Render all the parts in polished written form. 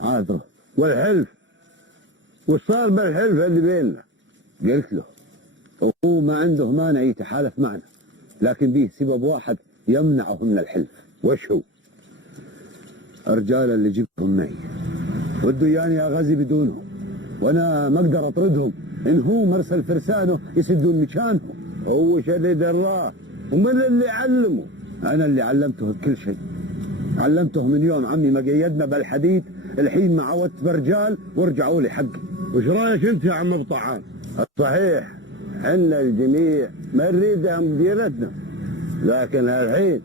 عاطره والحلف، وش صار بالحلف اللي بيننا؟ قلت له هو ما عنده مانع يتحالف معنا، لكن به سبب واحد يمنعه من الحلف. وش هو؟ الرجال اللي جبتهم معي ودوا ياني اغازي بدونهم، وانا ما اقدر اطردهم ان هو مرسل فرسانه يسدون مكانهم. هو وش اللي دراه؟ ومن اللي علمه؟ انا اللي علمته كل شيء، علمته من يوم عمي ما قيدنا بالحديد الحين ما عودت برجال ورجعوا لي حقي. وش رايك انت يا عم ابو طعام؟ صحيح حنا الجميع ما نريدها مديرتنا، لكن الحين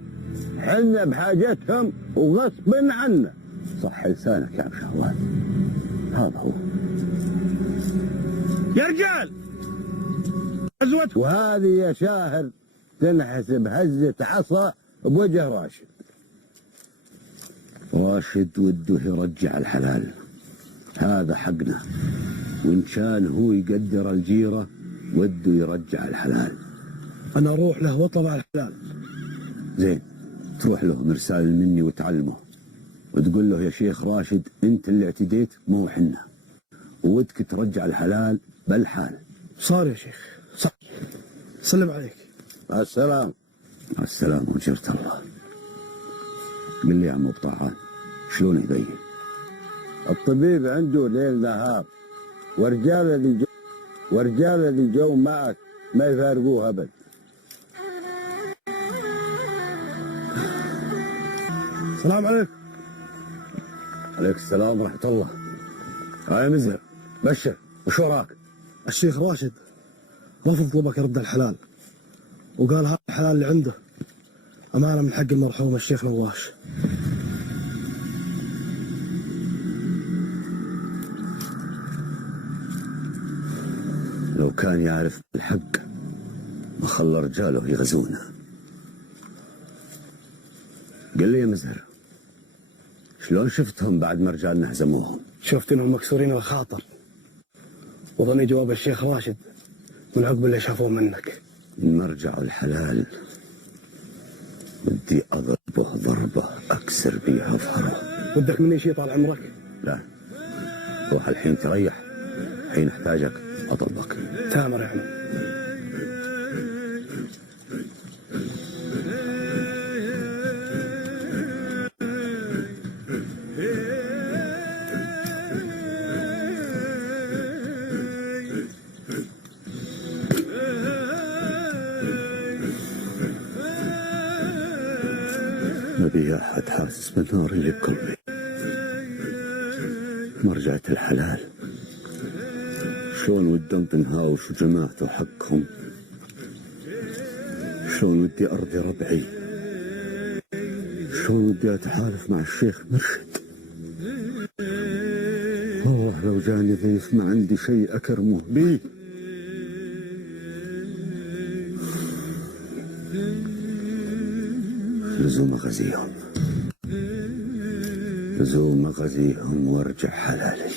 حنا بحاجتهم وغصب عنا. صح لسانك يا عم شهوان، هذا هو يا رجال غزوتكم. وهذه يا شاهر تنحسب هزة عصا بوجه راشد. راشد وده يرجع الحلال، هذا حقنا، وإن كان هو يقدر الجيرة وده يرجع الحلال. أنا أروح له وطلع الحلال. زين، تروح له مرسال مني وتعلمه وتقول له يا شيخ راشد أنت اللي اعتديت مو حنا، وودك ترجع الحلال بالحال. صار يا شيخ صار. سلم عليك. مع السلام. مع السلامة وجرت الله. قل لي يا عم ابو طعام شلون يبين؟ الطبيب عنده ليل نهار، ورجال اللي جو معك ما يفارقوه ابد. السلام عليكم. عليك السلام ورحمة الله. يا مزهر بشر، وش وراك؟ الشيخ راشد رفض طلبك يرد الحلال، وقال هذا الحلال اللي عنده أمانة من حق المرحوم الشيخ نواش. لو كان يعرف الحق ما خلى رجاله يغزونا. قل لي يا مزهر شلون شفتهم بعد ما رجالنا هزموهم؟ شفت انهم مكسورين الخاطر، وظني جواب الشيخ راشد من عقب اللي شافوه منك. إن ما رجعوا الحلال بدي أضربه ضربة أكسر بيها ظهره. ودك مني شيء طال عمرك؟ لا، روح الحين تريح، حين احتاجك أطلبك. تامر يا عم. ما بي أحد حاسس بالنار اللي بقلبي. مرجعة الحلال شلون ودي انطن هاوش وجماعته حقهم، شلون ودي أرضي ربعي، شلون ودي أتحالف مع الشيخ مرشد. والله لو جاني ضيف ما عندي شيء أكرمه بيه. لزوم أغزيهم، لزوم أغزيهم وارجع حلالي.